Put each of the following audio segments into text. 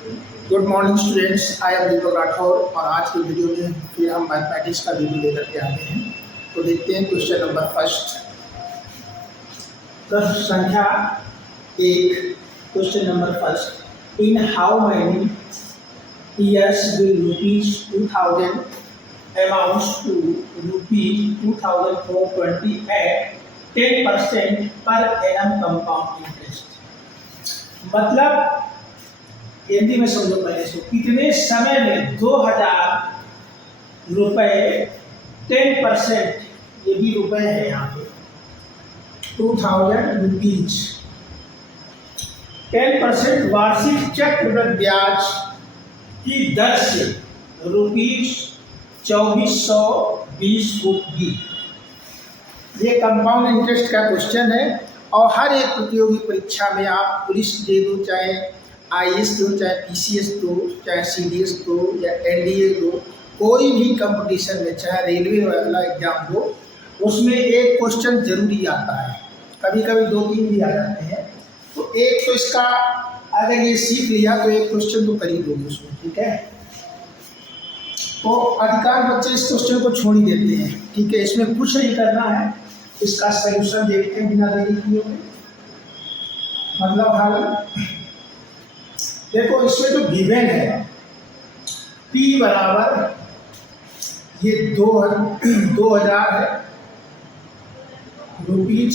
Good morning students, I am Deepak Rathore और आज की वीडियो में फिर हम मैथमेटिक्स का वीडियो लेकर के आए हैं। तो देखते हैं क्वेश्चन नंबर फर्स्ट। प्रश्न संख्या 1, question number first. In how many years will ₹2000 amounts to ₹2420 at 10% per annum compound interest. मतलब हिंदी में समझो पहले इसको, कितने समय में 2000 रुपये 10%, ये भी रुपए है यहाँ पे, 2000 रुपीज 10% वार्षिक चक्रवृद्धि ब्याज की दर से ₹2420 होगी। ये कंपाउंड इंटरेस्ट का क्वेश्चन है और हर एक प्रतियोगी परीक्षा में आप पुलिस दे दो, चाहे IAS दो, चाहे PCS दो, चाहे CDS दो या NDA दो, कोई भी कंपटीशन में, चाहे रेलवे वाला एग्जाम दो, उसमें एक क्वेश्चन जरूरी आता है। कभी कभी 2-3 भी आ जाते हैं। तो एक तो इसका अगर ये सीख लिया तो एक क्वेश्चन तो कर ही दोगे उसमें, ठीक है। तो अधिकांश बच्चे इस क्वेश्चन को छोड़ ही देते हैं, ठीक है। इसमें कुछ नहीं करना है, इसका सलूशन देखते हैं बिना देरी किए। मतलब हल देखो, इसमें जो गिवन है P बराबर ये 2000 है रुपीज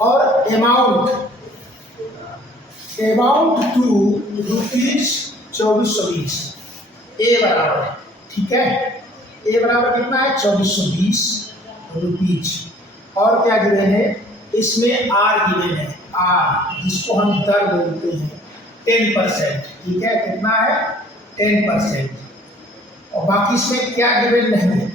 और अमाउंट टू ₹2420 ए बराबर है, ठीक है। ए बराबर कितना है? 2420 रुपीज। और क्या गिवन है इसमें? R गिवन है, R जिसको हम दर बोलते हैं, 10%, ठीक है। कितना है? 10%। और बाकी इसमें क्या गिवन नहीं है,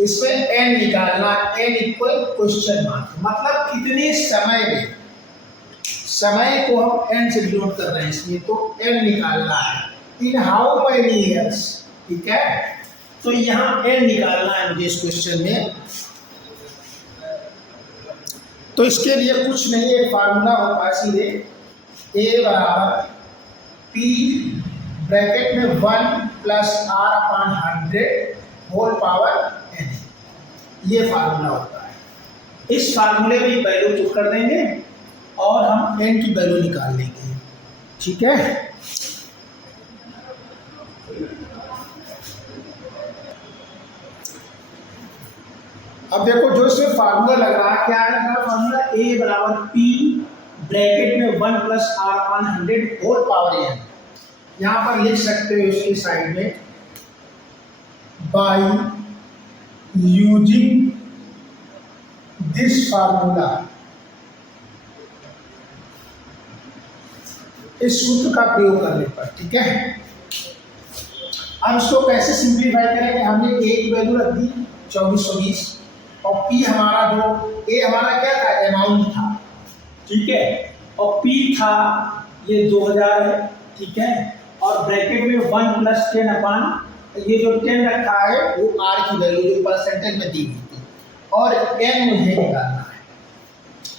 इसमें n निकालना, n इक्वल क्वेश्चन मार्क, मतलब कितने समय में, समय को हम n से डिनोट कर रहे हैं इसमें, तो n निकालना है। इन हाउ मैनी ईयर्स, ठीक है। तो यहाँ n निकालना है मुझे इस क्वेश्चन में। तो इसके लिए कुछ नहीं, एक फार्मूला होता है सीधे, A बराबर P ब्रैकेट में 1 + R/100 होल पावर n, ये फार्मूला होता है। इस फार्मूले में वैल्यू पुट कर देंगे और हम n की वैल्यू निकाल लेंगे, ठीक है। अब देखो जो इसमें फार्मूला लग रहा है, क्या लग रहा है फार्मूला? A बराबर P ब्रैकेट में 1 + R/100 होल पावर n। यहाँ पर लिख सकते हो इसके साइड में, बाय यूजिंग दिस फार्मूला, इस सूत्र का प्रयोग करने पर, ठीक है। अब इसको कैसे सिंप्लीफाई करेंगे? हमने A की वैल्यू रख दी 2420 और P हमारा जो A हमारा क्या था? अमाउंट था, ठीक है। और P था ये 2000 है, ठीक है। और ब्रैकेट में 1 + 10/, ये जो 10 रखा है वो R की वैल्यू जो परसेंटेज में दी गई थी, और n मुझे निकालना है।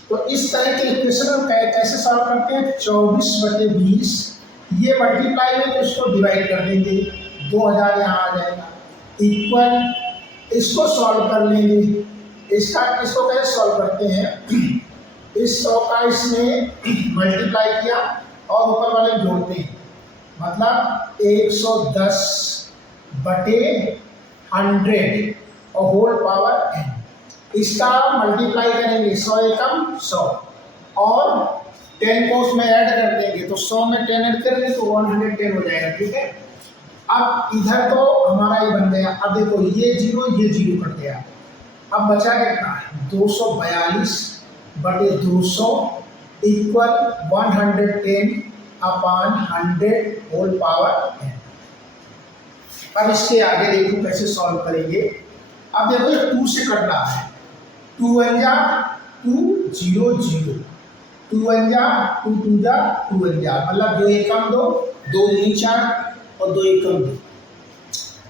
तो इस तरह के इक्वेशन हम कैसे सॉल्व करते हैं? 24/20, ये मल्टीप्लाई में तो इसको डिवाइड कर देंगे, 2000 यहाँ आ जाएगा, इक्वल इसको सॉल्व कर लेंगे। इसको कैसे सॉल्व करते हैं? इस 100 का इसमें मल्टीप्लाई किया और ऊपर वाले जोड़ते हैं, मतलब 110/100 और होल पावर n। इसका मल्टीप्लाई करेंगे, 100 एकम 100 और 10 को उसमें ऐड कर देंगे, तो 100 में 10 ऐड करेंगे तो 110 हो जाएगा, ठीक है। अब इधर तो हमारा ये बन गया। अब देखो ये 0 कट गया, अब बचा कितना है? 242/200 इक्वल 110/100 होल पावर n। अब इसके आगे देखो कैसे सॉल्व करेंगे। अब देखो ये 2 से कट रहा है, 2 1 जा 2 0 0, 2 1 जा 2 2 जा 2 1 जा, मतलब 2 एकम 2, 2 दूनी 4 और 2 एकम 2,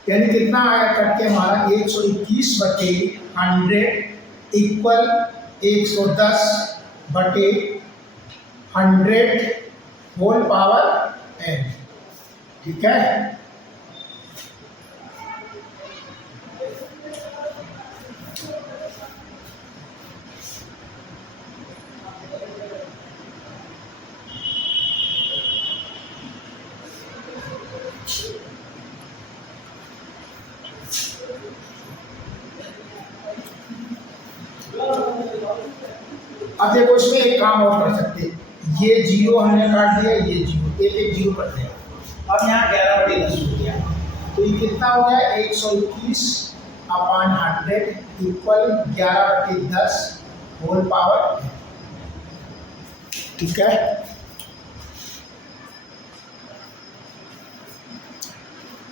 यानी कितना आया कट के हमारा? 121/100 इक्वल 110/100 होल पावर n। ठीक है, अब देखो इसमें एक काम और कर सकते हैं, ये जीरो हमने काट दिया, ये जीरो, एक एक जीरो कट गया। अब यहाँ 11/10 हो गया, तो ये कितना हो गया 121/100 इक्वल 11/10 होल पावर। ठीक है,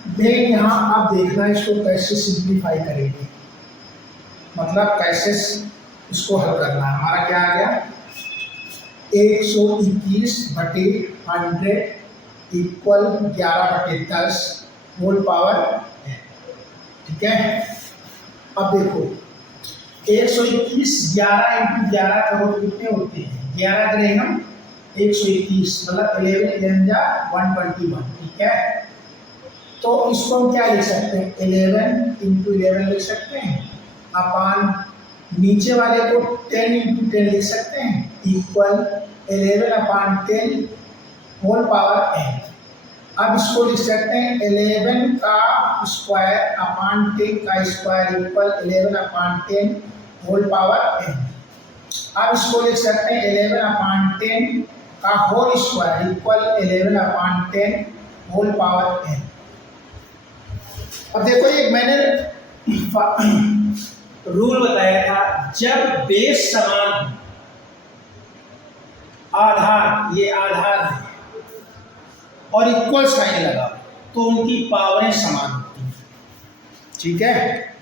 देन यहाँ आप देखना इसको कैसे सिंप्लीफाई करेंगे, मतलब कैसे इसको हल करना है। हमारा क्या आ गया 121/100 इक्वल 11/10 होल पावर। ठीक है, अब देखो 121 11 × 11 करोड़ कितने होते हैं, 11 करें हम 121 मतलब 11 11 जा 121। ठीक है, तो इसको हम क्या लिख सकते हैं 11 × 11 लिख सकते हैं, अपान नीचे वाले को 10 × 10 लिख सकते हैं इक्वल 11/10 होल पावर n। अब इसको लिख सकते हैं 11 का स्क्वायर अपान 10 का square equal 11/10 whole power n। अब इसको लिख सकते हैं 11/10 का whole square equal 11/10 whole power n। अब देखो ये मैंने रूल बताया था, जब बेस समान आधार, ये आधार है और इक्वल साइन लगा तो उनकी पावरें समान होती हैं। ठीक है,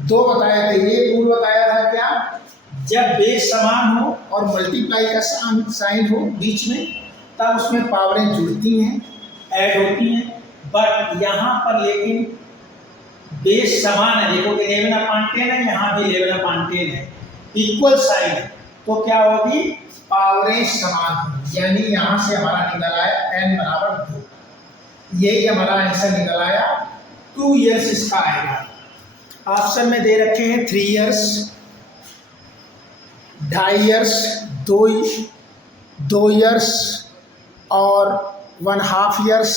दो बताया था, ये रूल बताया था क्या, जब बेस समान हो और मल्टीप्लाई का साइन हो बीच में, तब उसमें पावरें जुड़ती हैं, ऐड होती हैं। बट यहाँ पर लेकिन बेस समान है, देखो 11/10 है, यहाँ भी 11/10 है, इक्वल साइन है, तो क्या होगी पावरें समान होगी। यानी यहाँ से हमारा निकल आया n = 2, यही हमारा आंसर निकल आया। 2 इयर्स इसका आएगा। ऑप्शन में दे रखे हैं 3 इयर्स, 2.5 इयर्स, 2 इयर्स और 1.5 इयर्स।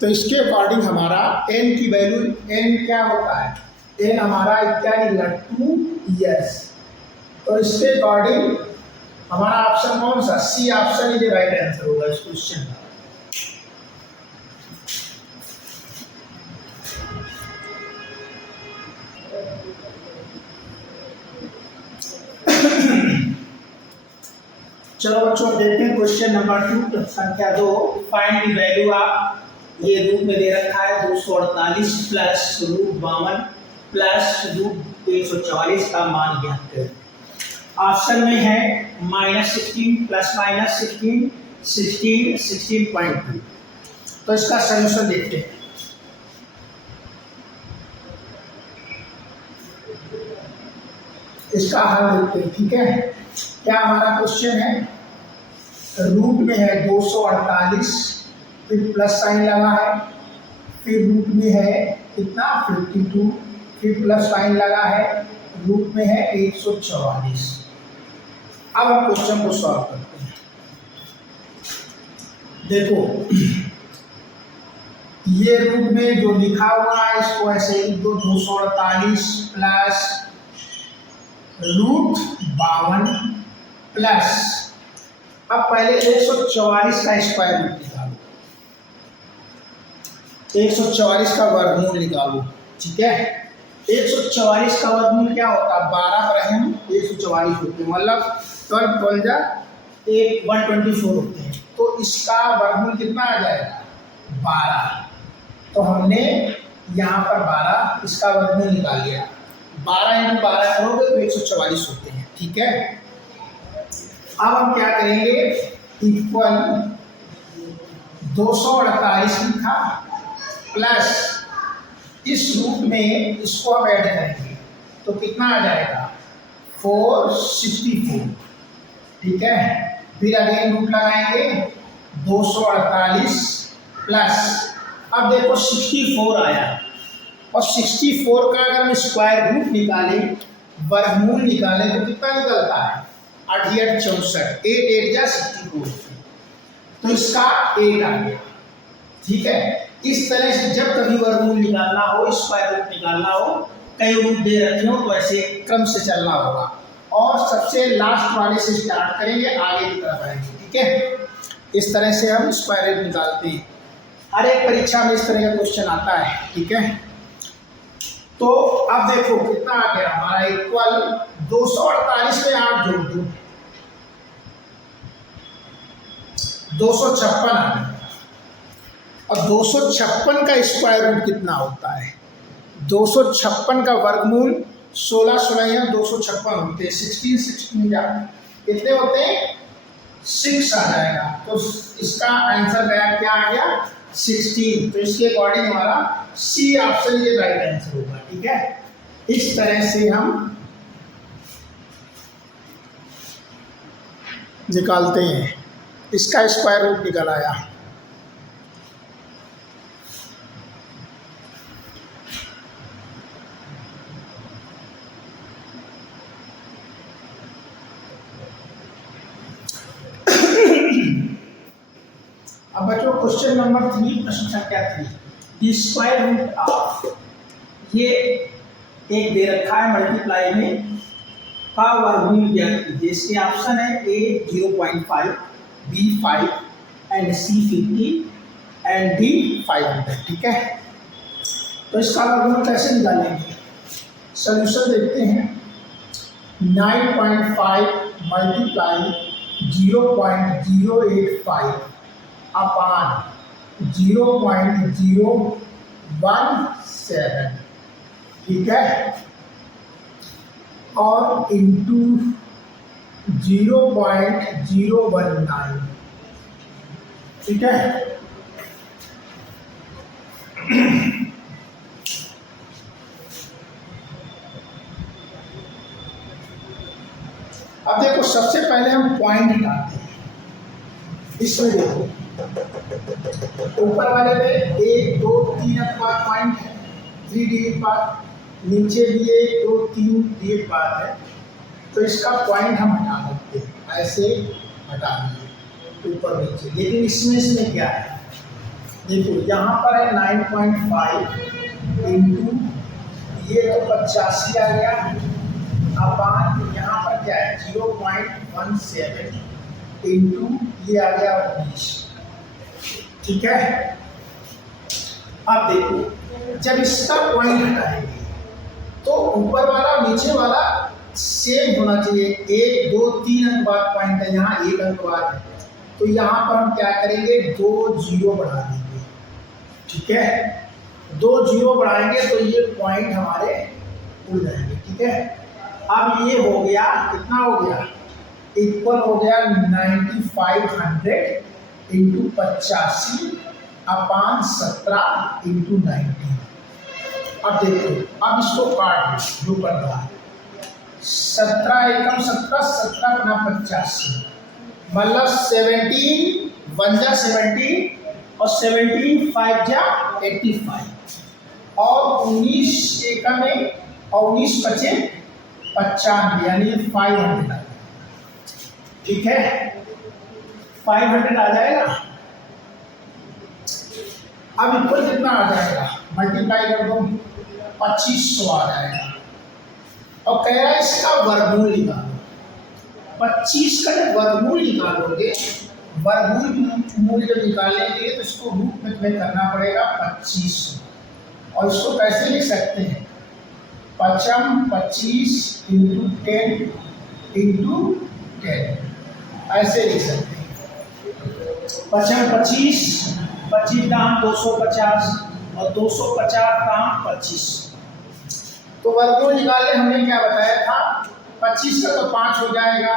तो इसके अकॉर्डिंग हमारा n की वैल्यू, n क्या होता है, n हमारा क्या निकला 2 इयर्स। तो इसके अकॉर्डिंग हमारा ऑप्शन कौन सा, सी ऑप्शन ही राइट आंसर होगा इस क्वेश्चन का। चलो बच्चों देखते हैं क्वेश्चन नंबर 2 संख्या 2। फाइंड द वैल्यू ऑफ, ये रूप में दे रखा है 248 प्लस √52 प्लस √144 का मान ज्ञात करें। ऑप्शन में है -16 +-16 16 16.2। तो इसका सॉल्यूशन देखते हैं। इसका हल देखते हैं। ठीक है, क्या हमारा क्वेश्चन है, रूट में है 248, फिर प्लस साइन लगा है, फिर रूट में है कितना 52, फिर प्लस साइन लगा है, रूट में है 144। अब हम क्वेश्चन को सॉल्व करते हैं। देखो ये रूट में जो लिखा हुआ है इसको ऐसे लिख दो, 248 प्लस √52 प्लस, अब पहले 144 का स्क्वायर रूट निकालो, 144 का वर्गमूल निकालो। ठीक है, 144 का वर्गमूल क्या होता है, 12 पर हम 144 होते हैं, मतलब 12 12 जा 124 होते हैं। तो इसका वर्गमूल कितना आ जाएगा 12। तो हमने यहाँ पर 12 इसका वर्गमूल निकाल लिया, 12 × 12 करोगे तो 144 होते हैं। ठीक है, अब हम क्या करेंगे, इक्वल 248 लिखा प्लस इस रूट में इसको हम ऐड करेंगे तो कितना आ जाएगा 464। ठीक है, फिर अगेन रूट लगाएंगे 248 प्लस, अब देखो 64 आया, और 64 का अगर हम स्क्वायर रूट निकालें, वर्गमूल निकालें, तो कितना निकलता है? 8 8 64, 8 8 जा 64, तो इसका 8 आ गया। ठीक है, इस तरह से जब कभी वर्गमूल निकालना हो, स्क्वायर रूट निकालना हो, कई रूट दे रखे हो, तो ऐसे क्रम से चलना होगा, और सबसे लास्ट वाले से स्टार्ट करेंगे, आगे की तरफ आएंगे। ठीक है, इस तरह से हम स्क्वायर रूट निकालते हैं। हर एक परीक्षा में इस तरह का क्वेश्चन आता है। ठीक है, तो अब देखो कितना आ गया हमारा, इक्वल 248 में 8 जोड़ दो, 256 आ गया। और 256 का स्क्वायर रूट कितना होता है? 256 का वर्गमूल 16 16 256 होते हैं, 16 16 जा कितने होते हैं? 6 आ जाएगा। तो इसका आंसर क्या आ गया? 16। तो इसके अकॉर्डिंग हमारा सी ऑप्शन ये राइट आंसर होगा। ठीक है, इस तरह से हम निकालते हैं। इसका स्क्वायर रूट निकल आया। अब बच्चों क्वेश्चन नंबर 3, प्रश्न संख्या 3, द स्क्वायर रूट ऑफ, ये एक दे रखा है मल्टीप्लाई में, का वर्गमूल ज्ञात कीजिए। इसके ऑप्शन है A 0.5, B 5 and C 50 and D 500। ठीक है, तो इसका वर्गमूल कैसे निकालेंगे? सॉल्यूशन देखते हैं। 9.5 मल्टीप्लाई 0.085 अपान 0.017, ठीक है, और इंटू 0.019, ठीक है। अब देखो सबसे पहले हम पॉइंट हटाते हैं। इसमें देखो ऊपर वाले में 1 2 3 अंक पॉइंट है, 3 डिजिट पार्ट, नीचे भी 1 2 3 डिजिट पार्ट है, तो इसका पॉइंट हम हटा सकते हैं, ऐसे हटा दिए ऊपर नीचे। लेकिन इसमें क्या है, देखो यहाँ पर है 9.5 इंटू ये तो 85 आ गया, अपान यहाँ पर क्या है 0.17 इंटू ये आ गया 19, ठीक है। अब देखो जब इसका पॉइंट हटाएंगे तो ऊपर वाला नीचे वाला सेम होना चाहिए। 1 2 3 अंक बाद पॉइंट है, यहाँ 1 अंक बाद है, तो यहाँ पर हम क्या करेंगे 2 0 बढ़ा देंगे, ठीक है। 2 0 बढ़ाएंगे तो ये पॉइंट हमारे उड़ जाएंगे, ठीक है। अब ये हो गया, कितना हो गया, इक्वल हो गया 9500 इंटू 85 अपान 17 इंटू 90। अब देखो, अब इसको काट दो, जो कर रहा है 17 एकम 17, 17 गुना 85, मतलब 17 1 जा 17 और 17 5 जा 85, और 19 एकम में और 19 बचे 95, यानी 500, ठीक है। 500 आ जाएगा। अब इक्वल कितना आ जाएगा, मल्टीप्लाई कर दो, 2500 आ जाएगा। और कह रहा है इसका वर्गमूल निकालो। 25 का जब वर्गमूल निकालोगे, वर्गमूल जब निकालने के लिए तो इसको रूट में तुम्हें करना पड़ेगा 2500, और इसको कैसे लिख सकते हैं, 25 इंटू 10 इंटू 10, ऐसे लिख सकते हैं। 25 25 दाम 250 और 250 दाम 25। तो वर्गमूल निकालने हमने क्या बताया था, 25 का तो 5 हो जाएगा,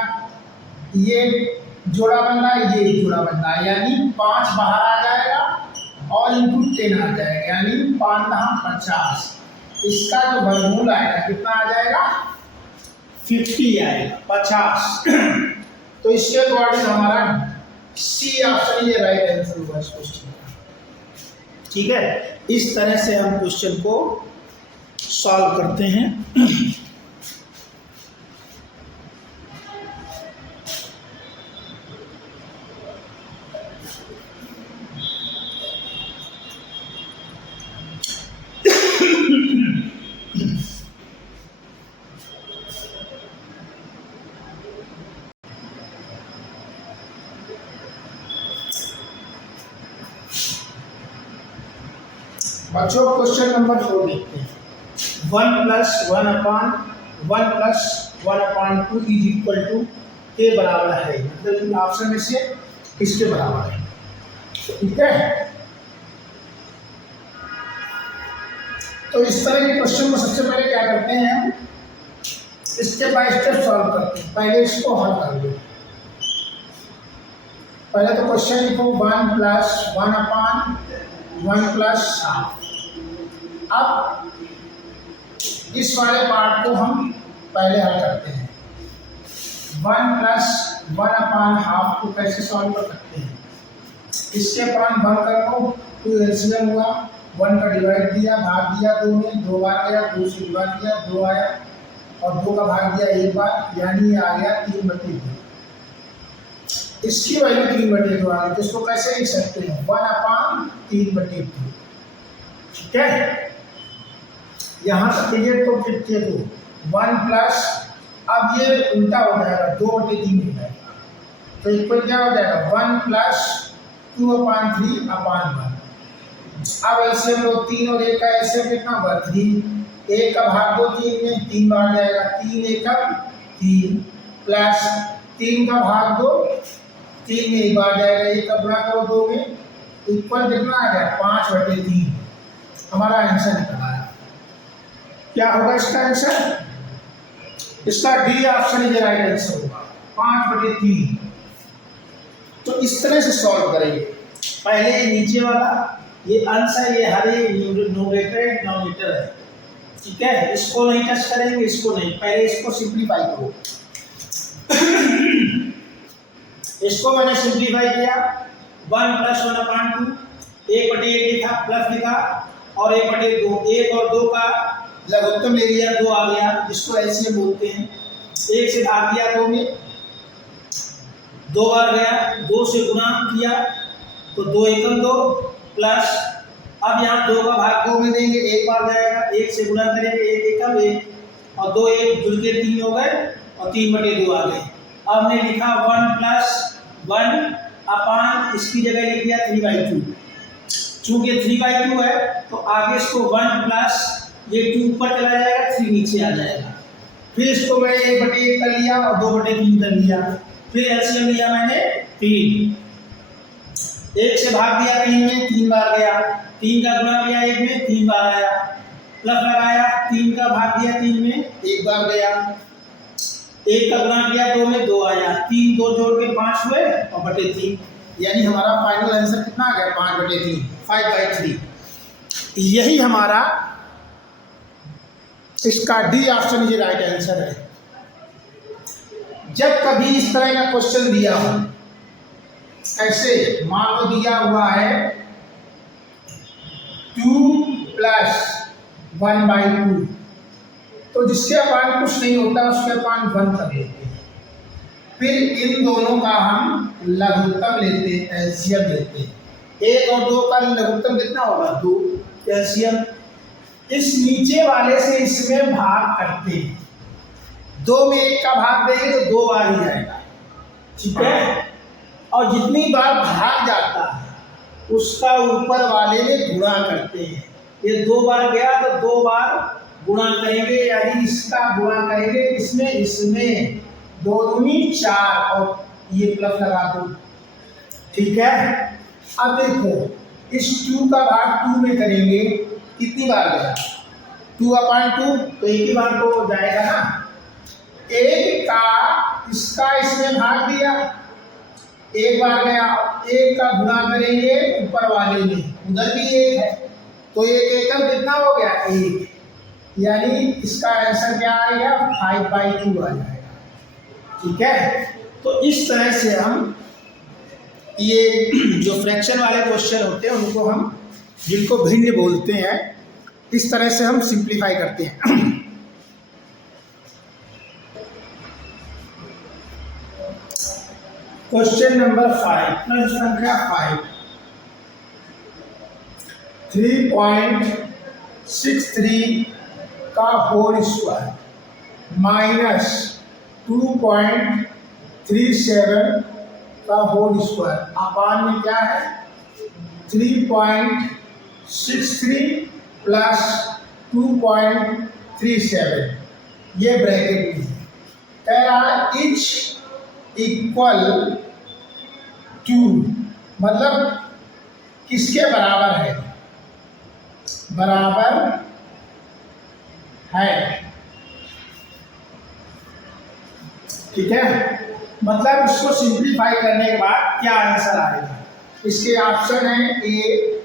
ये जोड़ा बन रहा है, ये जोड़ा बन रहा है, यानी 5 बाहर आ जाएगा और इंटू 10 आ जाएगा, यानी 5 दाम 50। इसका जो वर्गमूल आएगा कितना आ जाएगा, 50 आएगा, 50। तो इसके अकॉर्डिंग हमारा सी ऑप्शन ये राइट आंसर होगा इस क्वेश्चन का। ठीक है, इस तरह से हम क्वेश्चन को सॉल्व करते हैं। बच्चों क्वेश्चन नंबर 4 देखते हैं। 1 प्लस 1/1 इज इक्वल टू के बराबर है, मतलब इन ऑप्शन में से किसके बराबर है। ठीक है, तो इस तरह के क्वेश्चन को सबसे पहले क्या करते हैं हम, स्टेप बाय स्टेप सॉल्व करते हैं। पहले इसको हल कर लो। पहले तो क्वेश्चन लिखो 1 प्लस 1/1 प्लस हाफ। अब इस वाले पार्ट को हम पहले हल करते हैं। 1 प्लस 1/हाफ को कैसे सॉल्व कर सकते हैं, इसके अपॉन बंद कर लो, 2 एलसीएम हुआ, 1 का डिवाइड दिया, भाग दिया 2 में, 2 बार गया, 2 से डिवाइड दिया, 2 आया, और 2 का भाग दिया 1 बार, यानी ये आ गया 3/2। इसकी वैल्यू 3/2 आ गई, तो इसको कैसे लिख सकते हैं, 1/3/2। ठीक है, यहाँ तक क्लियर। तो फिर देखो 1 प्लस, अब ये उल्टा हो जाएगा, 2/3 हो जाएगा, तो इक्वल क्या हो जाएगा 1 प्लस 2/3/1। अब एलसीएम लो, 3 और 1 का एलसीएम कितना होगा 3, 1 का भाग दो 3 में, 3 बार जाएगा, 3 1 3 प्लस 3 का भाग दो 3 में 1 बार जाएगा, 1 का गुणा करो 2 में, इक्वल कितना आ गया 5/3। हमारा आंसर निकल आया। क्या होगा इसका आंसर, इसका D option is right answer होगा, 5/3। तो इस तरह से सॉल्व करेंगे। पहले ये नीचे वाला ये अंश है, ये हरे न्यूमरेटर डिनोमिनेटर है। ठीक है, इसको नहीं टच करेंगे, इसको नहीं, पहले इसको सिंप्लीफाई करो। इसको मैंने सिंप्लीफाई किया, 1 प्लस 1/2, 1/1 लिखा, प्लस लिखा, और 1/2, 1 और 2 का लघुत्तम ले लिया, 2 आ गया, जिसको एलसीएम बोलते हैं। 1 से भाग दिया 2 में, 2 बार गया, 2 से गुणा किया तो 2 एकम 2 प्लस, अब यहाँ 2 का भाग 2 में देंगे, 1 बार जाएगा, 1 से गुणा करेंगे, 1 एकम 1, और 2 1 जुड़ के 3 हो गए, और 3/2 आ गए। अब हमने लिखा 1 प्लस 1/, इसकी जगह लिख दिया 3/2। चूंकि 3/2 है तो आगे इसको 1 प्लस, ये 2 ऊपर चला जाएगा, 3 नीचे आ जाएगा। फिर इसको मैंने 1/1 कर लिया और 2/3 कर लिया, फिर एलसीएम लिया मैंने 3, 1 से भाग दिया 3 में, 3 बार गया, 3 का गुणा किया 1 में, 3 बार आया, प्लस लगाया, 3 का भाग दिया 3 में, 1 बार गया, 1 का गुणा किया 2 में, 2 आया, 3 2 जोड़ के 5 हुए और बटे 3, यानी हमारा फाइनल आंसर कितना आ गया 5/3, 5/3। यही हमारा इसका D option is right answer है। जब कभी इस तरह का क्वेश्चन दिया हो, ऐसे मान लो दिया हुआ है 2 प्लस 1/2, तो जिसके अपान कुछ नहीं होता उसके अपान 1 कर लेते हैं, फिर इन दोनों का हम लघुत्तम लेते हैं, एलसीएम लेते हैं। 1 और 2 का लघुत्तम कितना होगा 2, एलसीएम इस नीचे वाले से इसमें भाग करते हैं, 2 में 1 का भाग देंगे तो 2 बार ही जाएगा। ठीक है, और जितनी बार भाग जाता है उसका ऊपर वाले में गुणा करते हैं। ये 2 बार गया तो 2 बार गुणा करेंगे, यानी इसका गुणा करेंगे इसमें 2 दूनी 4, और ये प्लस लगा दो। ठीक है, अब देखो इस 2 का भाग 2 में करेंगे, कितनी बार गया 2/2, तो एक ही बार तो जाएगा ना। 1 का इसका इसमें भाग दिया, 1 बार गया, 1 का गुणा करेंगे ऊपर वाले में, उधर भी 1 है, तो 1 एकम कितना हो गया 1, यानी इसका आंसर क्या आएगा 5/2 आ जाएगा। ठीक है, तो इस तरह से हम ये जो फ्रैक्शन वाले क्वेश्चन होते हैं उनको हम, जिनको भिन्न बोलते हैं, इस तरह से हम सिंप्लीफाई करते हैं। क्वेश्चन नंबर 5, प्रश्न संख्या 5, 3.63 का होल स्क्वायर माइनस 2.37 का होल स्क्वायर अपान में क्या है 3.63 प्लस 2.37, ये ब्रैकेट में है। कह रहा है इच इक्वल टू, मतलब किसके बराबर है, बराबर है, ठीक है। मतलब इसको सिंप्लीफाई करने के बाद क्या आंसर आएगा, इसके ऑप्शन है A,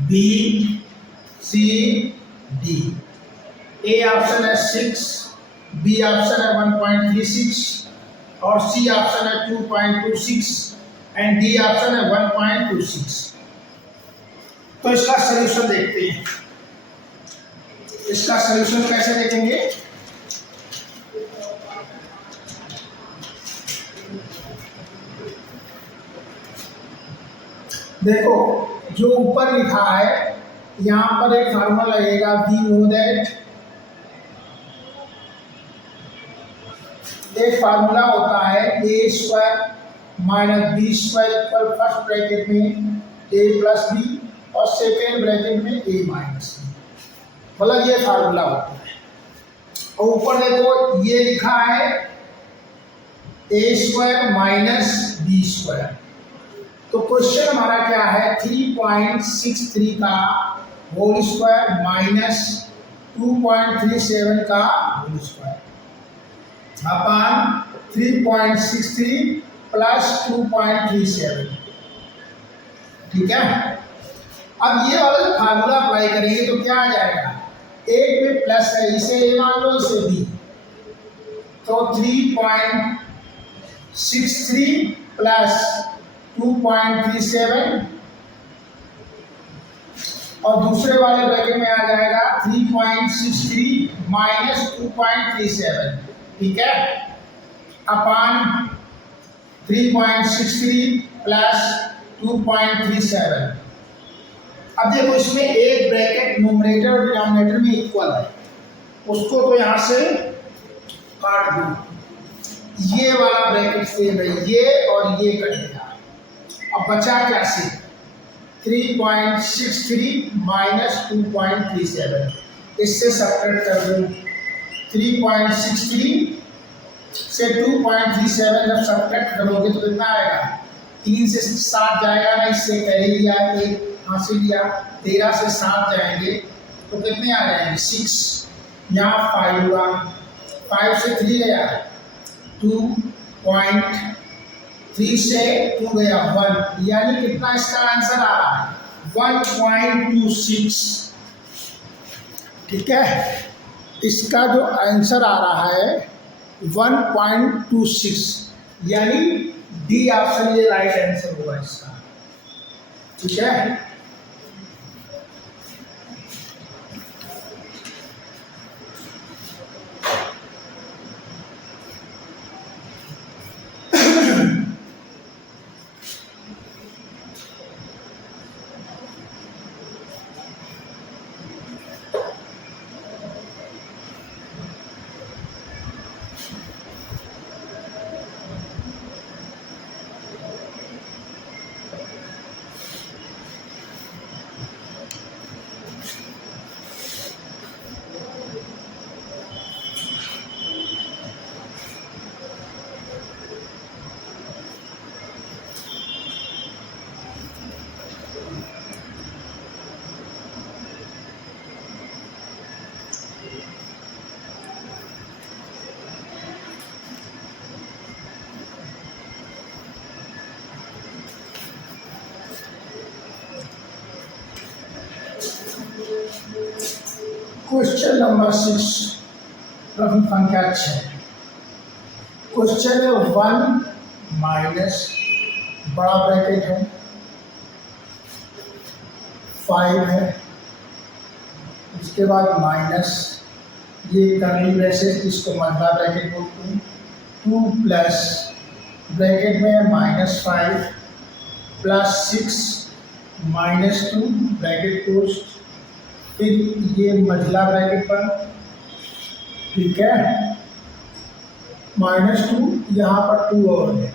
B, C, D. A option है 6, बी ऑप्शन है 1.36 और सी ऑप्शन है 2.26 एंड डी ऑप्शन है 1.26। तो इसका सॉल्यूशन देखते हैं। इसका सॉल्यूशन कैसे देखेंगे, देखो जो ऊपर लिखा है यहाँ पर एक फार्मूला लगेगा, वी नो दैट, एक फार्मूला होता है A square minus B square equal first bracket में ए प्लस बी और सेकेंड ब्रैकेट में ए माइनस बी, मतलब ये फार्मूला होता है। और ऊपर देखो ये लिखा है A square minus B square. तो क्वेश्चन हमारा क्या है 3.63 का होल स्क्वायर माइनस 2.37 का होल स्क्वायर अपान 3.63 प्लस 2.37, ठीक है। अब ये वाला फार्मूला अप्लाई करेंगे तो क्या आ जाएगा, एक में प्लस है, इसे ए मान लो इसे बी, तो 3.63 प्लस 2.37 और दूसरे वाले ब्रैकेट में आ जाएगा 3.63 माइनस 2.37, ठीक है, अपान 3.63 प्लस 2.37। अब देखो इसमें एक ब्रैकेट न्यूमरेटर और डिनोमिनेटर में इक्वल है, उसको तो यहाँ से काट दो, ये वाला ब्रैकेट सेम है, ये और ये कटेगा। अब बचा क्या से 3.63 माइनस 2.37, इससे सब्ट्रैक्ट कर दो, 3.63 से 2.37 जब सब्ट्रैक्ट करोगे तो कितना आएगा, 3 से 7 जाएगा ना, इससे कह लिया एक हासिल लिया, 13 से 7 जाएंगे तो कितने आ जाएंगे 6, यहाँ 5 हुआ, 5 से 3 गया 2.3 से 2 गया 1, यानी कितना इसका आंसर आ रहा है 1.26, ठीक है। इसका जो आंसर आ रहा है 1.26, यानी डी ऑप्शन ये राइट आंसर होगा इसका, ठीक है। क्वेश्चन नंबर 6, प्रश्न संख्या 6, क्वेश्चन है 1 माइनस बड़ा ब्रैकेट है 5 है, उसके बाद माइनस ये कर्ली ब्रेसेस जिसको मध्य ब्रैकेट बोलते हैं, 2 प्लस ब्रैकेट में -5 प्लस 6 -2 ब्रैकेट क्लोज, फिर ये मझला ब्रैकेट पर, ठीक है, -2 यहाँ पर 2 और है,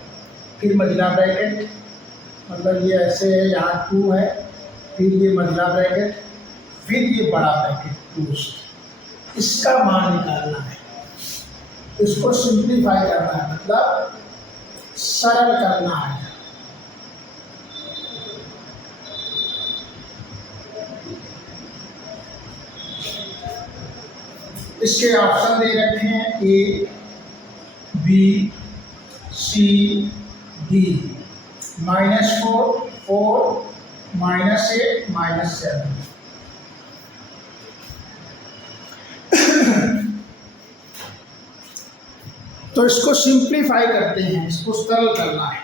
फिर मझला ब्रैकेट, मतलब ये ऐसे है, यहाँ 2 है, फिर ये मझला ब्रैकेट, फिर ये बड़ा ब्रैकेट क्लोज। इसका मान निकालना है, इसको सिंप्लीफाई करना है, मतलब सरल करना है। इसके ऑप्शन दे रखे हैं A, B, C, D, -4, 4, -8, -7। तो इसको सिंप्लीफाई करते हैं, इसको सरल करना है।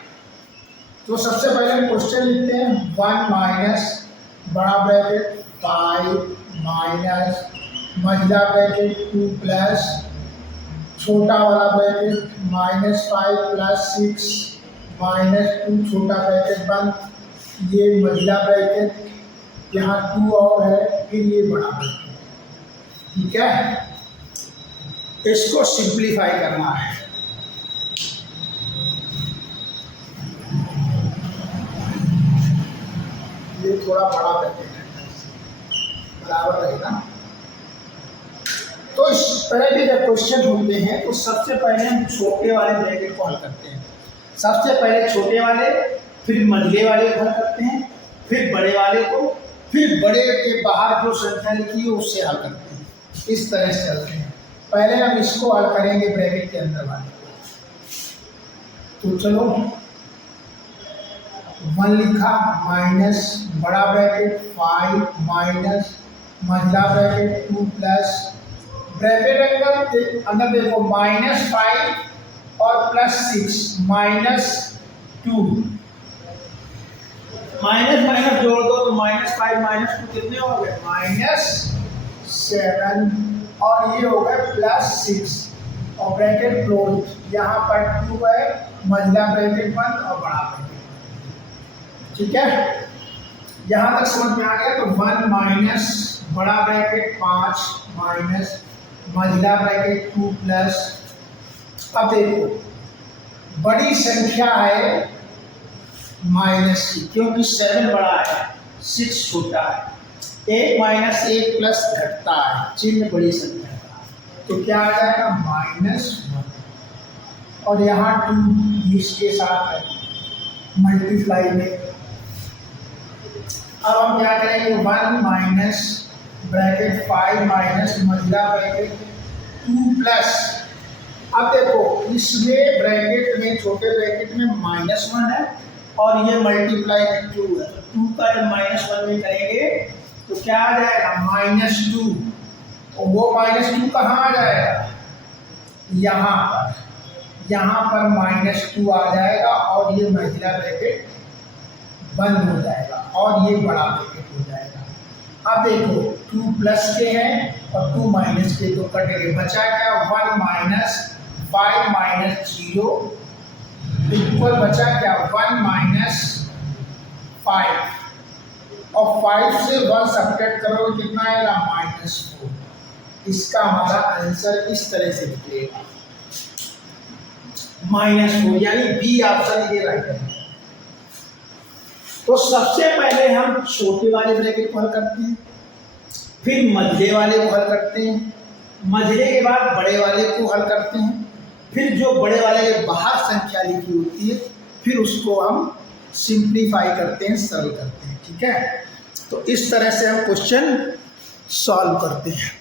तो सबसे पहले हम क्वेश्चन लिखते हैं, 1 माइनस बड़ा ब्रैकेट 5 माइनस मझला ब्रैकेट 2 प्लस छोटा वाला ब्रैकेट -5 प्लस 6 -2 छोटा ब्रैकेट बंद, ये मझला ब्रैकेट, यहाँ 2 और है, फिर ये बड़ा ब्रैकेट, ठीक है। इसको सिंप्लीफाई करना है। ये थोड़ा बड़ा ब्रैकेट है, बराबर रहेगा। तो इस तरह के जब क्वेश्चन होते हैं तो सबसे पहले हम छोटे वाले ब्रैकेट को हल करते हैं। सबसे पहले छोटे वाले, फिर मझले वाले को हल करते हैं, फिर बड़े वाले को, फिर बड़े के बाहर जो संख्या लिखी है उससे हल करते हैं। इस तरह से चलते हैं। पहले हम इसको हल करेंगे ब्रैकेट के अंदर वाले को। तो चलो 1 लिखा, माइनस बड़ा ब्रैकेट 5 माइनस मझला ब्रैकेट 2 प्लस ब्रैकेट अंदर देखो -5 और +6 -2, माइनस माइनस जोड़ दो तो -5 -2 कितने हो गए, -7, और ये हो गए +6 और ब्रैकेट क्लोज। यहाँ पर 2 है, मझला ब्रैकेट बंद और बड़ा ब्रैकेट, ठीक है। यहाँ तक समझ में आ गया। तो 1 माइनस बड़ा ब्रैकेट 5 माइनस मझला ब्रैकेट 2 प्लस, अब देखो बड़ी संख्या है माइनस की, क्योंकि 7 बड़ा है 6 छोटा है, 1 माइनस 1 प्लस घटता है, चिन्ह बड़ी संख्या का, तो क्या आ जाएगा -1, और यहाँ 2 इसके साथ है मल्टीप्लाई में। अब हम क्या करेंगे, 1 माइनस ब्रैकेट 5 माइनस मझला ब्रैकेट 2 प्लस, अब देखो इसमें ब्रैकेट में छोटे ब्रैकेट में -1 है और ये मल्टीप्लाई में 2 है, तो 2 का जब -1 में करेंगे तो क्या आ जाएगा -2, और वो -2 कहाँ आ जाएगा, यहाँ पर -2 आ जाएगा और ये मझला ब्रैकेट बंद हो जाएगा और ये बड़ा ब्रैकेट हो जाएगा। अब देखो 2 प्लस के हैं और 2 माइनस के, तो कट गए, बचा क्या 1 माइनस 5 माइनस 0 इक्वल बचा क्या 1 माइनस 5, और 5 से 1 सब्ट्रैक्ट करोगे कितना आएगा -4। इसका हमारा आंसर इस तरह से निकलेगा -4, यानी बी ऑप्शन ये राइट है। तो सबसे पहले हम छोटे वाले ब्रैकेट को हल करते हैं, फिर मझले वाले को हल करते हैं, मझले के बाद बड़े वाले को हल करते हैं, फिर जो बड़े वाले के बाहर संख्या लिखी होती है फिर उसको हम सिंप्लीफाई करते हैं, सरल करते हैं, ठीक है। तो इस तरह से हम क्वेश्चन सॉल्व करते हैं।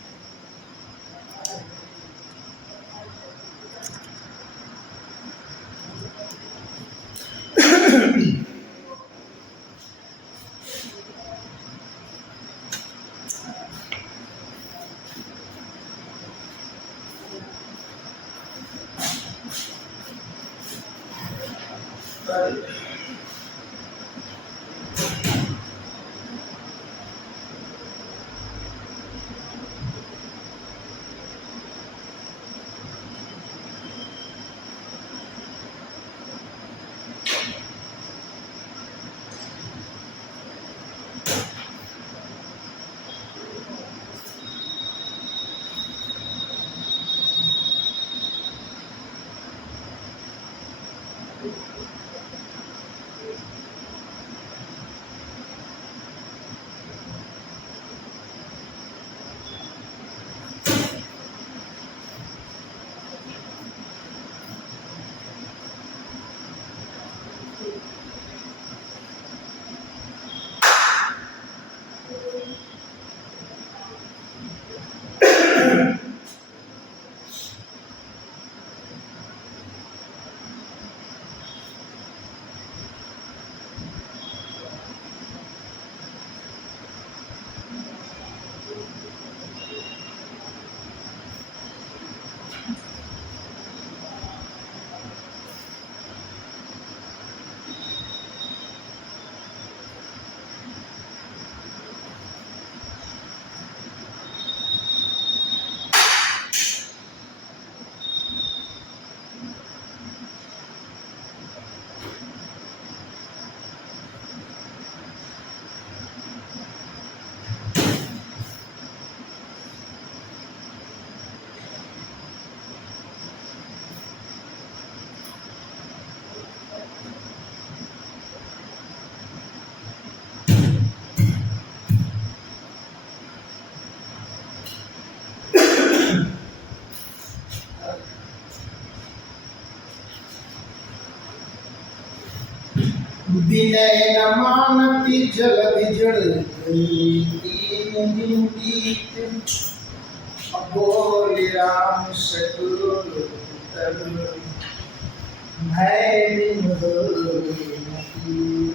विनय न मानती जलधि जड़ गई तीन दिन बीत बोले राम सकुल तब भय दिन होए नहीं।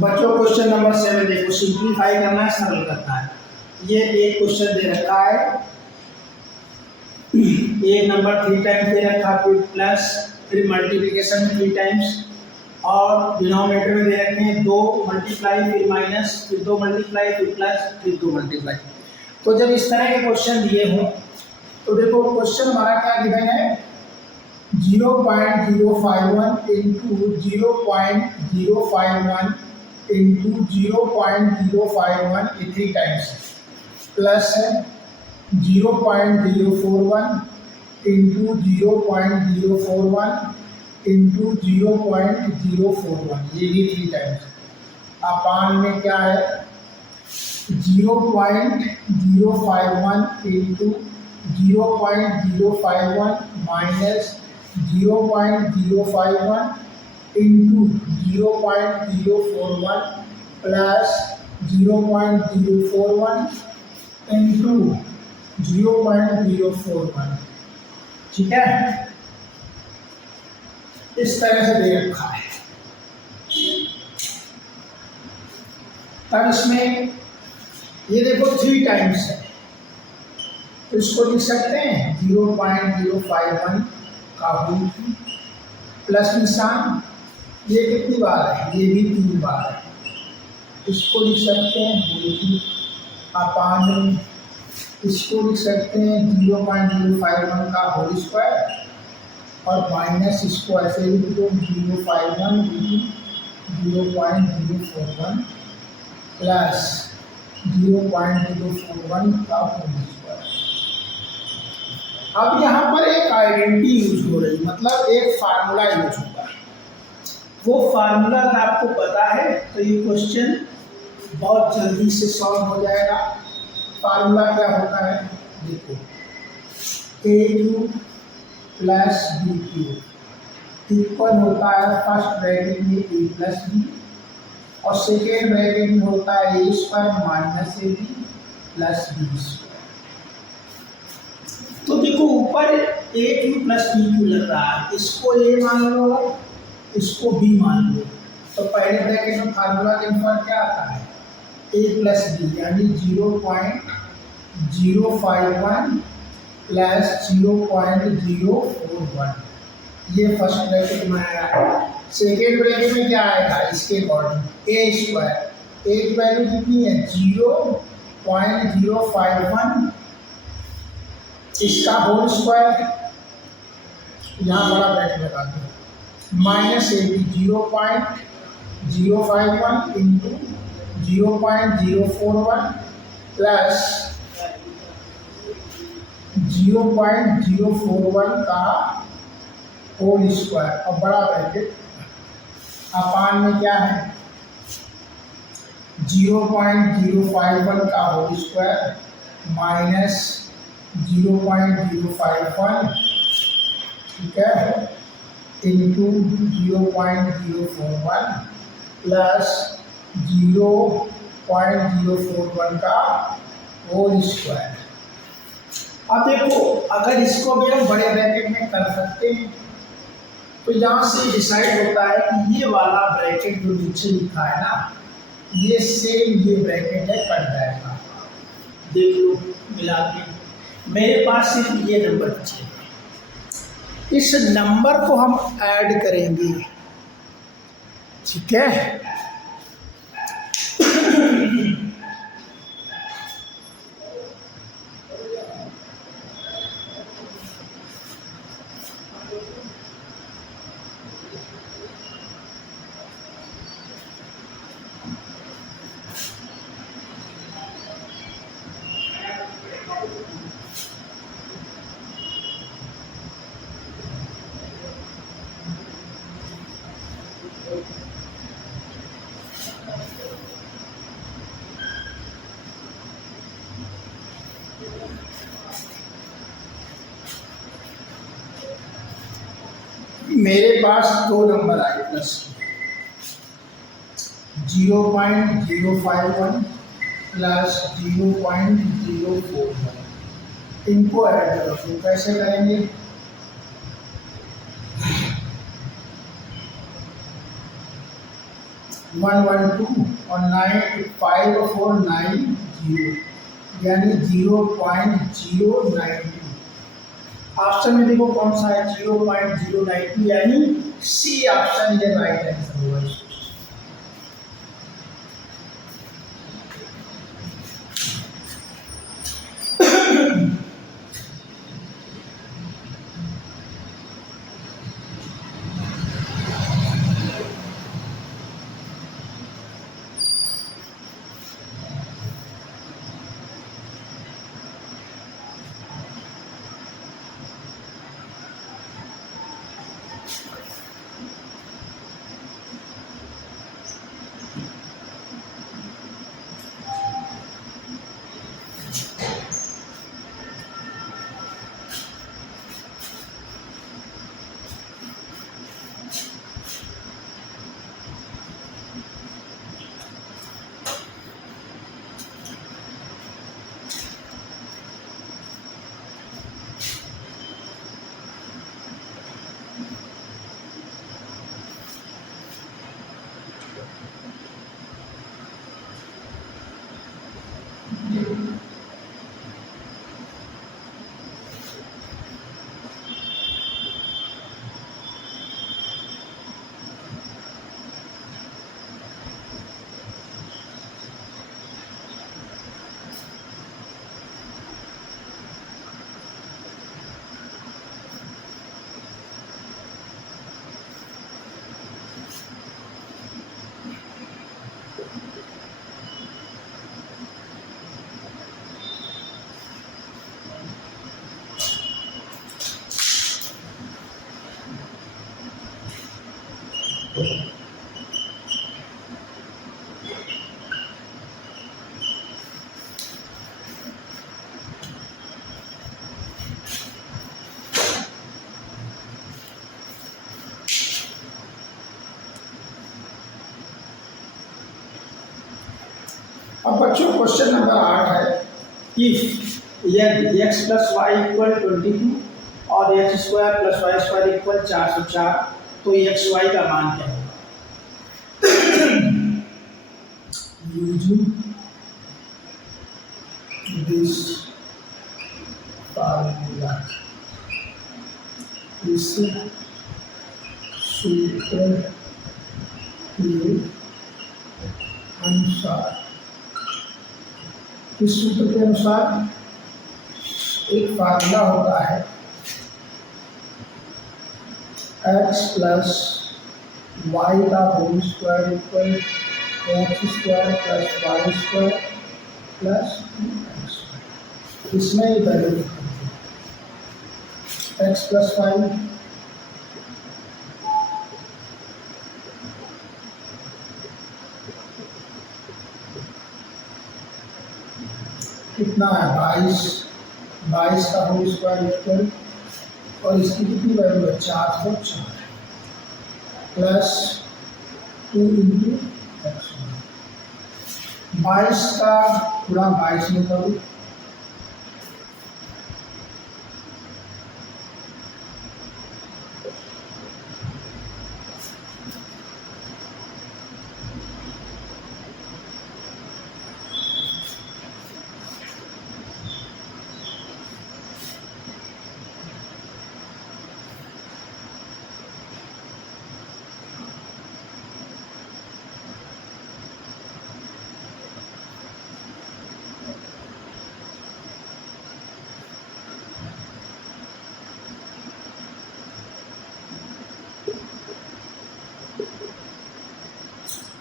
बच्चों क्वेश्चन नंबर 7 देखो, सिंप्लीफाई करना है, सरल करना है। ये एक क्वेश्चन दे रखा है, एक नंबर 3 टाइम्स दे रखा है, फिर प्लस, फिर मल्टीप्लिकेशन में 3 टाइम्स, और डिनोमिनेटर में दे रखे हैं 2 मल्टीप्लाई, फिर माइनस, फिर 2 मल्टीप्लाई, फिर प्लस, फिर 2 मल्टीप्लाई। तो जब इस तरह के क्वेश्चन दिए हों तो देखो क्वेश्चन हमारा क्या गिवन है, 0.051 इंटू 0.051 इंटू 0.051 ये 3 टाइम्स। प्लस 0.041 इंटू 0.041 इंटू 0.041, ये भी 3 टाइम्स। अपान में क्या है 0.051 into 0.051 minus 0.051 into 0.041 plus 0.041 into 0.041, ठीक है। इस तरह से दे रखा है। तब इसमें ये देखो 3 टाइम्स है, तो इसको लिख सकते हैं 0.051 का होल प्लस निशान, ये कितनी बार है, ये भी 3 बार है, इसको लिख सकते हैं होल अपान, इसको लिख सकते हैं 0.051 का होल स्क्वायर और माइनस इसको ऐसे लिख दो 051 0.041 प्लस 0.041 का होल स्क्वायर। अब यहाँ पर एक आइडेंटिटी यूज हो रही, मतलब एक फार्मूला यूज होगा। वो फार्मूला अगर आपको पता है तो ये क्वेश्चन बहुत जल्दी से सॉल्व हो जाएगा। फार्मूला क्या होता है, देखो AQ प्लस BQ इक्वल होता है फर्स्ट ब्रैकेट में A प्लस बी और सेकेंड ब्रैकेट में होता है A square minus AB plus B square. तो देखो ऊपर AQ प्लस BQ लग रहा है, इसको A मान लो, इसको B मान लो। तो पहले ब्रैकेट में फार्मूला के अनुसार क्या आता है A प्लस बी यानी 0.051 प्लस 0.041, ये फर्स्ट ब्रैकेट में आया। सेकेंड ब्रैकेट में क्या आएगा, इसके अकॉर्डिंग A स्क्वायर, A की वैल्यू कितनी है 0.051, इसका होल स्क्वायर, यहाँ बड़ा ब्रैकेट लगा दो, माइनस AB 0.051 इंटू 0.041 प्लस 0.041 का होल स्क्वायर और बड़ा ब्रैकेट अपान में क्या है 0.051 का होल स्क्वायर माइनस 0.051, ठीक है, इंटू 0.041 प्लस 0.041 का होल स्क्वायर। अब देखो अगर इसको भी हम बड़े ब्रैकेट में कर सकते हैं तो यहाँ से डिसाइड होता है कि ये वाला ब्रैकेट जो नीचे लिखा है ना, ये सेम ये ब्रैकेट है कट जाएगा। देख लो मिला के, मेरे पास सिर्फ ये नंबर बचे, इस नंबर को हम ऐड करेंगे, ठीक है। मेरे पास 2 नंबर आए प्लस 0.051 प्लस 0.041, इनको ऐड करो। तो कैसे करेंगे, वन 2 और 9 5 4 9 0 यानी 0.092। ऑप्शन में देखो कौन सा है 0.092, यानी सी ऑप्शन ये राइट आंसर होगा। अब बच्चों क्वेश्चन नंबर 8 है इफ यदि x प्लस वाई इक्वल 22 और X square plus Y square equal 404 तो एक्स वाई का मान क्या होगा? यूजिंग दिस फार्मूला इस सूत्र के अनुसार, इस सूत्र के अनुसार एक फार्मूला होता है x प्लस वाई का whole square equal X square plus Y square plus X. इसमें ये वैल्यू लिखते हैं एक्स प्लस वाई कितना है 22 का होल स्क्वायर इक्वल और इसकी कितनी वैल्यू है 404 प्लस 2 इंटू एक्स। 22 का गुणा 22 में करूँ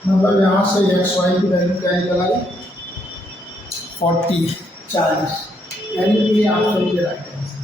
मतलब यहाँ से एक्स वाई की वैल्यू क्या निकल आई 40 यानी कि ऑप्शन के राइट आंसर।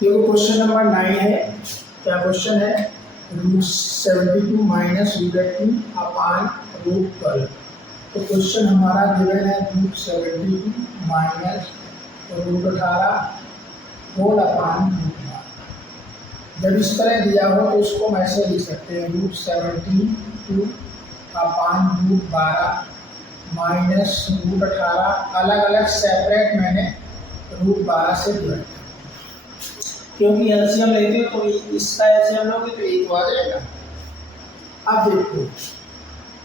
देखो क्वेश्चन नंबर 9 है। क्या क्वेश्चन है? √72 माइनस √2 अपान √12। तो क्वेश्चन हमारा गिवन है √72 माइनस √18 होल अपान √12। जब इस तरह दिया हो तो उसको हम ऐसे लिख सकते हैं √72 अपान √12 माइनस √18, अलग अलग सेपरेट मैंने √12 से डिवाइड, क्योंकि एलसीएम लेते हो तो इसका एलसीएम लोगे तो एक आ जाएगा। अब देखो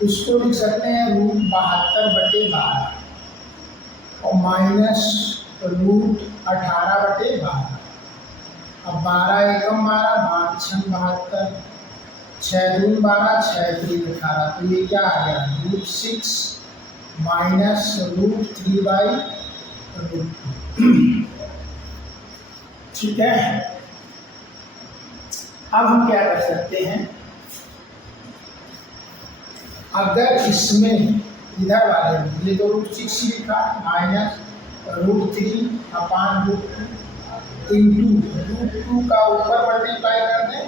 इसको लिख सकते हैं √72/12 और माइनस √18/12। अब 12 एकम 12, 5 छम 72, 6 दून 12, 6 3 18। तो ये क्या आ गया? √6 माइनस √3/√2। ठीक है। अब हम क्या कर सकते हैं? अगर इसमें इधर वाले में ये तो √6 ही लिखा माइनस √3 अपान √2 इंटू √2 का ऊपर मल्टीप्लाई कर दें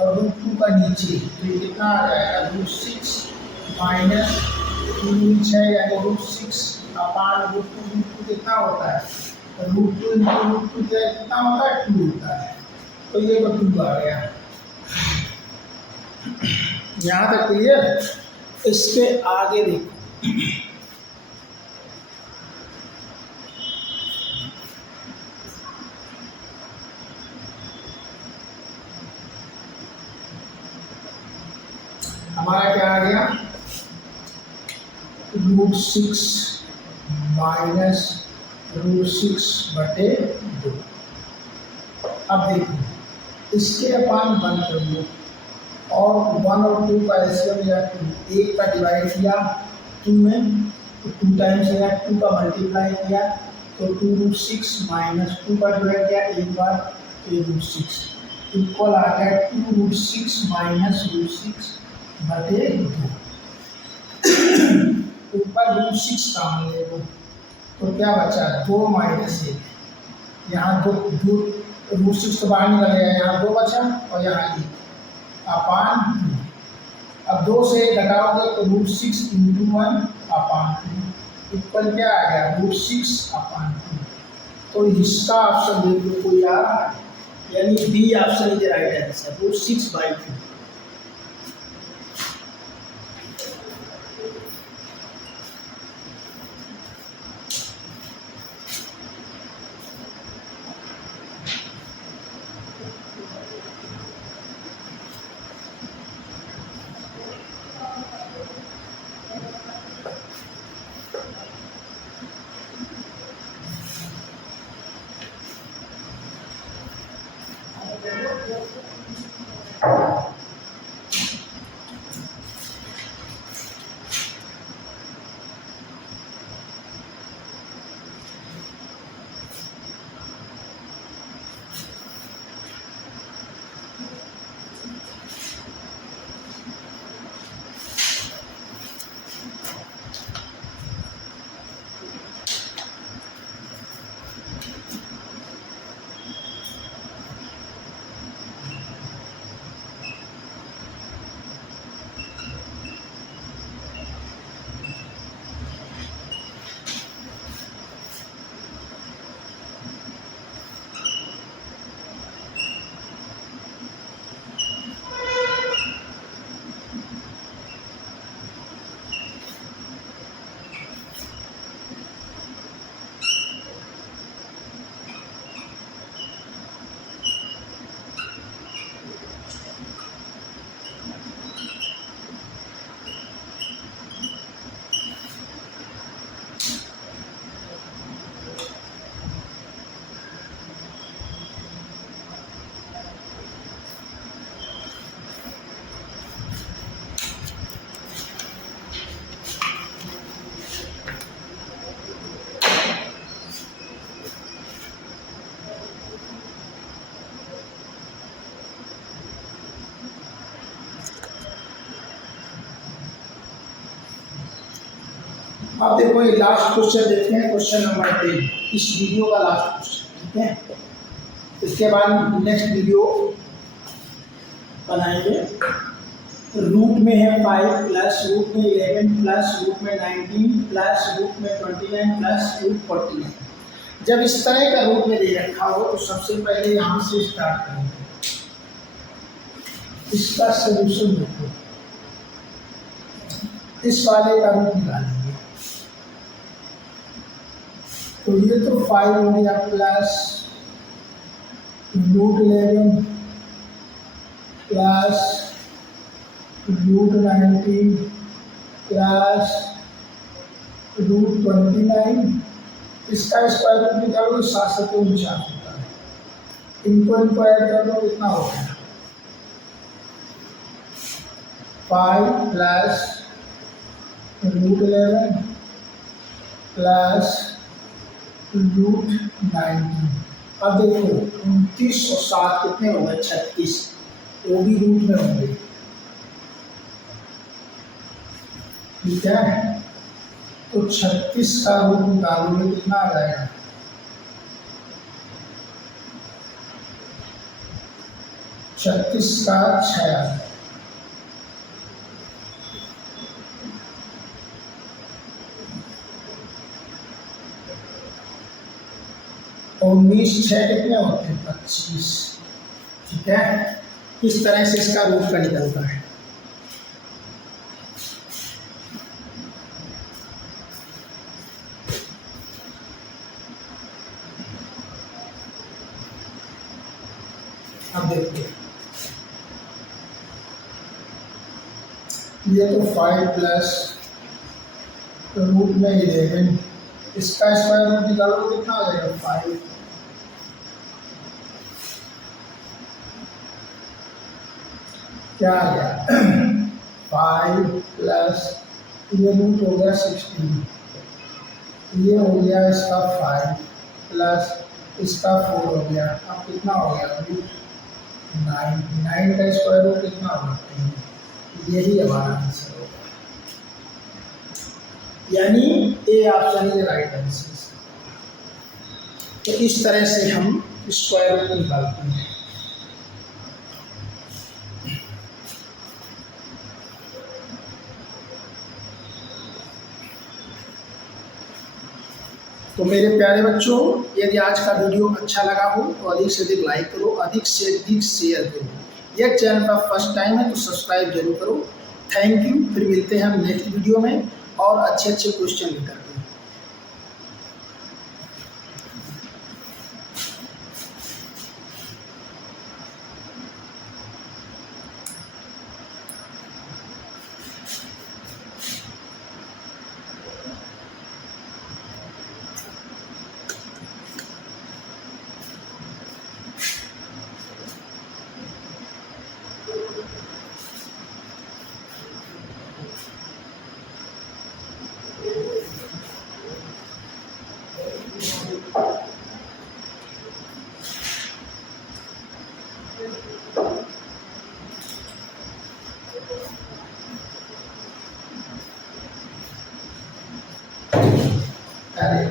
और √2 का नीचे, तो ये कितना आ जाएगा? √6 माइनस 3 यानी √6 अपान √2 कितना होता है? √2 इंटू √2 कितना होता है? 2 होता है। तो ये तो 2 आ गया। यहाँ तक क्लियर? इसके आगे देखो, हमारा क्या आ गया? √6 माइनस √6/2। अब देखो इसके अपान 1 कर लो और 1 और 2 का एलसीएम या 2, 1 का डिवाइड किया 2 में तो 2 टाइम्स या 2 का मल्टीप्लाई किया तो 2√6 माइनस 2 का डिवाइड किया एक बार तो √6 इक्वल आ गया 2√6 माइनस √6/2। ऊपर √6 काम ले लो तो क्या बचा? 2 माइनस 1, यहाँ 2 √6 तो बाहर निकल गया, यहाँ 2 बचा और यहाँ 1 अपान 2। अब 2 से 1 घटाओगे तो √6 इंटू 1 अपान 2 इक्वल क्या आ गया? √6 अपान 2। तो इसका ऑप्शन देख लो कोई आ रहा है, यानी B option is right answer, √6/2। अब देखो ये लास्ट क्वेश्चन देखते हैं, क्वेश्चन नंबर 10, इस वीडियो का लास्ट क्वेश्चन, ठीक है। इसके बाद नेक्स्ट वीडियो बनाएंगे। रूट में है 5 प्लस रूट में 11 प्लस रूट में 19 प्लस रूट में 29 प्लस रूट 49। जब इस तरह का रूट में दे रखा हो तो सबसे पहले यहाँ से स्टार्ट करेंगे, इसका सोल्यूशन देखो, इस वाले का रूट निकालेंगे। तो ये तो 5 हो गया plus root 11 plus root 19 plus root 29, इसका स्क्वायर रूट निकालो, 749 होता है। इनको ऐड कर दो, कितना हो गया 5 प्लस रूट 11 प्लस रूट 19। अब देखो 29 और 7 कितने हो गए 36, वो भी रूट में होंगे, ठीक है। तो 36 का रूट निकालोगे कितना आ जाएगा 36 का 6 19 6 कितने होते हैं 25, ठीक है। इस तरह से इसका रूट का निकलता है। अब देखिए ये तो 5 प्लस रूट में 11, इसका स्क्वायर रूट निकालो कितना आ जाएगा 5, क्या आ गया 5 प्लस ये रूट हो गया 16, ये हो गया इसका 5 प्लस इसका 4 हो गया। अब कितना हो गया रूट 9 का स्क्वायर रूट कितना होगा 3, यही हमारा आंसर होगा, यानी A option is right answer. तो इस तरह से हम स्क्वायर रूट निकालते हैं। तो मेरे प्यारे बच्चों, यदि आज का वीडियो अच्छा लगा हो तो अधिक से अधिक लाइक करो, अधिक से अधिक शेयर करो। यह चैनल का फर्स्ट टाइम है तो सब्सक्राइब जरूर करो। Thank you. फिर मिलते हैं हम नेक्स्ट वीडियो में और अच्छे अच्छे क्वेश्चन लेकर के। अरे